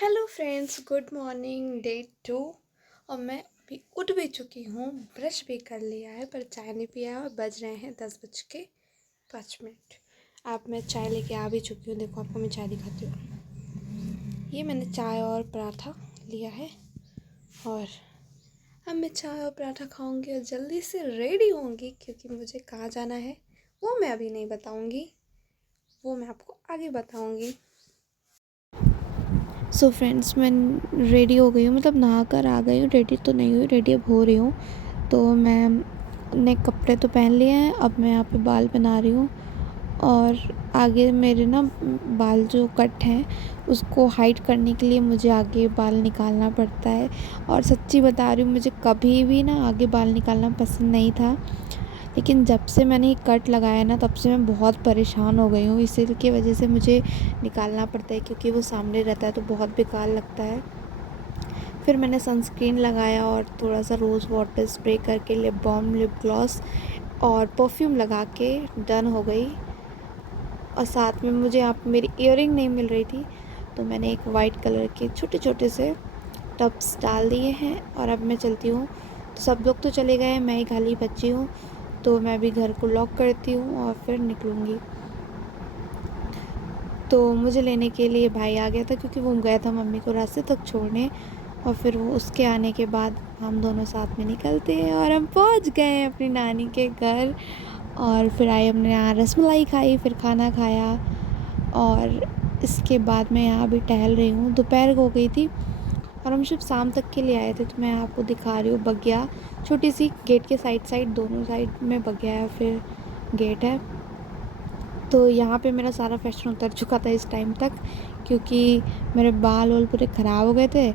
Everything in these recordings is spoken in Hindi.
Hello friends, good morning day 2। और मैं अभी उठ भी चुकी हूँ, ब्रश भी कर लिया है पर चाय नहीं पिया है और बज रहे हैं 10:05। अब मैं चाय लेके आ भी चुकी हूँ। देखो आपको मैं चाय दिखाती हूँ। ये मैंने चाय और पराठा लिया है और अब मैं चाय और पराठा खाऊंगी और जल्दी से रेडी होंगी क्योंकि मुझे कहाँ जाना है वो मैं अभी नहीं बताऊँगी, वो मैं आपको आगे बताऊँगी। सो फ्रेंड्स, मैं रेडी हो गई हूँ, मतलब नहा कर आ गई हूँ। रेडी तो नहीं हुई, रेडी अब हो रही हूँ। तो मैंने कपड़े तो पहन लिए हैं। अब मैं यहाँ पे बाल बना रही हूँ और आगे मेरे ना बाल जो कट हैं उसको हाइड करने के लिए मुझे आगे बाल निकालना पड़ता है। और सच्ची बता रही हूँ, मुझे कभी भी ना आगे बाल निकालना पसंद नहीं था, लेकिन जब से मैंने ये कट लगाया ना तब से मैं बहुत परेशान हो गई हूँ। इसी की वजह से मुझे निकालना पड़ता है क्योंकि वो सामने रहता है तो बहुत बेकार लगता है। फिर मैंने सनस्क्रीन लगाया और थोड़ा सा रोज़ वाटर स्प्रे करके लिप बाम, लिप ग्लॉस और परफ्यूम लगा के डन हो गई। और साथ में मुझे यहाँ पे मेरी ईयरिंग नहीं मिल रही थी तो मैंने एक वाइट कलर के छोटे छोटे से टब्स डाल दिए हैं और अब मैं चलती हूँ। तो सब लोग तो चले गए हैं, मैं ही खाली बची हूँ, तो मैं अभी घर को लॉक करती हूँ और फिर निकलूँगी। तो मुझे लेने के लिए भाई आ गया था क्योंकि वो गया था मम्मी को रास्ते तक छोड़ने, और फिर वो उसके आने के बाद हम दोनों साथ में निकलते हैं और हम पहुंच गए हैं अपनी नानी के घर। और फिर आए, हमने यहाँ रसमलाई खाई, फिर खाना खाया और इसके बाद मैं यहाँ भी टहल रही हूँ। दोपहर हो गई थी और हम सिर्फ शाम तक के लिए आए थे। तो मैं आपको दिखा रही हूँ बगिया, छोटी सी गेट के साइड दोनों साइड में बगिया है, फिर गेट है। तो यहाँ पे मेरा सारा फैशन उतर चुका था इस टाइम तक क्योंकि मेरे बाल वाल पूरे ख़राब हो गए थे।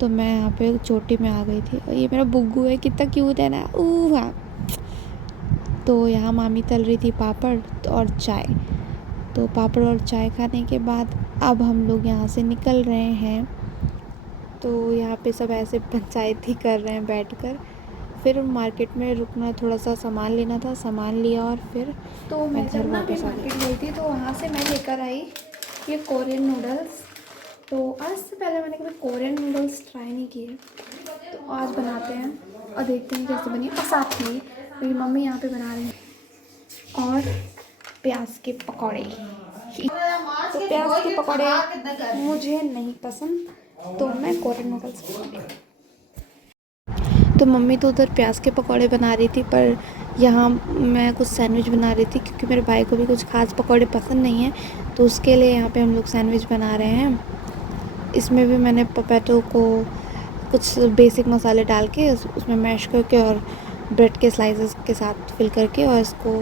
तो मैं यहाँ पे चोटी में आ गई थी और ये मेरा बुग्गू है, कितना क्यूट है ना। हाँ। तो यहाँ मामी तल रही थी पापड़ और चाय। तो पापड़ और चाय खाने के बाद अब हम लोग यहाँ से निकल रहे हैं। तो यहाँ पे सब ऐसे पंचायत ही कर रहे हैं बैठकर। फिर मार्केट में रुकना, थोड़ा सा सामान लेना था, सामान लिया और फिर तो मैं घर वापस आ गई। मार्केट गई थी तो वहाँ से मैं लेकर आई ये कोरियन नूडल्स। तो आज से पहले मैंने कभी कोरियन नूडल्स ट्राई नहीं किए, तो आज बनाते हैं और देखते हैं कैसे बनी। और साथ में मेरी मम्मी यहाँ पे बना रही हैं और प्याज के पकौड़े। तो प्याज के पकौड़े मुझे नहीं पसंद तो मैं कोरियन नूडल्स बनाऊंगी। तो मम्मी तो उधर प्याज के पकौड़े बना रही थी, पर यहाँ मैं कुछ सैंडविच बना रही थी क्योंकि मेरे भाई को भी कुछ खास पकौड़े पसंद नहीं है, तो उसके लिए यहाँ पे हम लोग सैंडविच बना रहे हैं। इसमें भी मैंने पोटैटो को कुछ बेसिक मसाले डाल के उसमें मैश करके और ब्रेड के स्लाइसेस के साथ फिल करके और इसको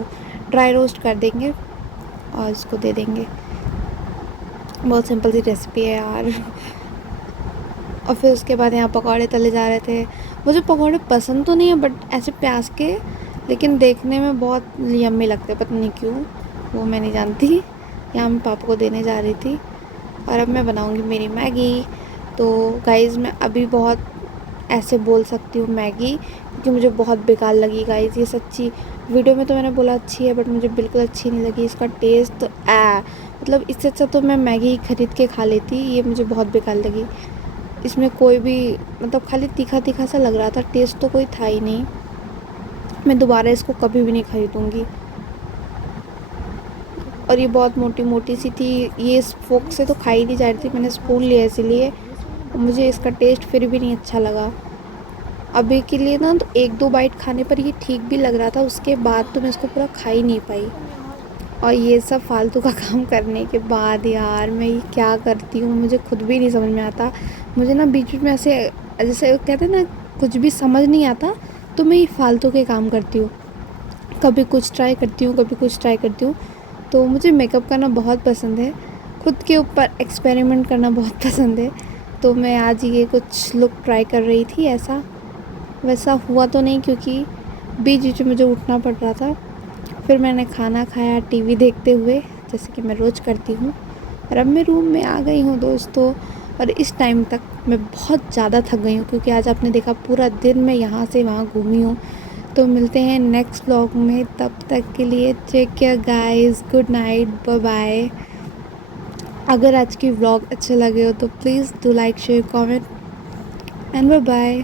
ड्राई रोस्ट कर देंगे और इसको दे देंगे। बहुत सिंपल सी रेसिपी है यार। और फिर उसके बाद यहाँ पकौड़े तले जा रहे थे। मुझे पकौड़े पसंद तो नहीं है बट ऐसे प्याज के, लेकिन देखने में बहुत यम्मी लगते हैं, पता नहीं क्यों, वो मैं नहीं जानती। यहाँ मैं पापा को देने जा रही थी और अब मैं बनाऊँगी मेरी मैगी। तो गाइज़ मैं अभी बहुत ऐसे बोल सकती हूँ मैगी क्योंकि मुझे बहुत बेकार लगी गाइज़, ये सच्ची। वीडियो में तो मैंने बोला अच्छी है बट मुझे बिल्कुल अच्छी नहीं लगी। इसका टेस्ट तो मतलब इससे अच्छा तो मैं मैगी ख़रीद के खा लेती, ये मुझे बहुत बेकार लगी। इसमें कोई भी मतलब खाली तीखा तीखा सा लग रहा था, टेस्ट तो कोई था ही नहीं। मैं दोबारा इसको कभी भी नहीं ख़रीदूँगी। और ये बहुत मोटी मोटी सी थी, ये फोक से तो खाई नहीं जा रही थी, मैंने स्पून लिया इसीलिए। मुझे इसका टेस्ट फिर भी नहीं अच्छा लगा। अभी के लिए ना तो एक दो बाइट खाने पर ये ठीक भी लग रहा था, उसके बाद तो मैं इसको पूरा खा ही नहीं पाई। और ये सब फालतू का काम करने के बाद यार मैं ये क्या करती हूँ मुझे खुद भी नहीं समझ में आता। मुझे ना बीच बीच में ऐसे जैसे कहते हैं ना, कुछ भी समझ नहीं आता तो मैं ये फालतू के काम करती हूँ। कभी कुछ ट्राई करती हूँ, कभी कुछ ट्राई करती हूँ। तो मुझे मेकअप करना बहुत पसंद है, खुद के ऊपर एक्सपेरिमेंट करना बहुत पसंद है। तो मैं आज ये कुछ लुक ट्राई कर रही थी। ऐसा वैसा हुआ तो नहीं क्योंकि बीच बीच में मुझे उठना पड़ रहा था। फिर मैंने खाना खाया टीवी देखते हुए, जैसे कि मैं रोज़ करती हूँ। और अब मैं रूम में आ गई हूँ दोस्तों। और इस टाइम तक मैं बहुत ज़्यादा थक गई हूँ क्योंकि आज आपने देखा पूरा दिन मैं यहाँ से वहाँ घूमी हूँ। तो मिलते हैं नेक्स्ट व्लॉग में, तब तक के लिए take care guys, good night, bye bye. अगर आज की व्लॉग अच्छे लगे हो तो please do like share comment and bye bye.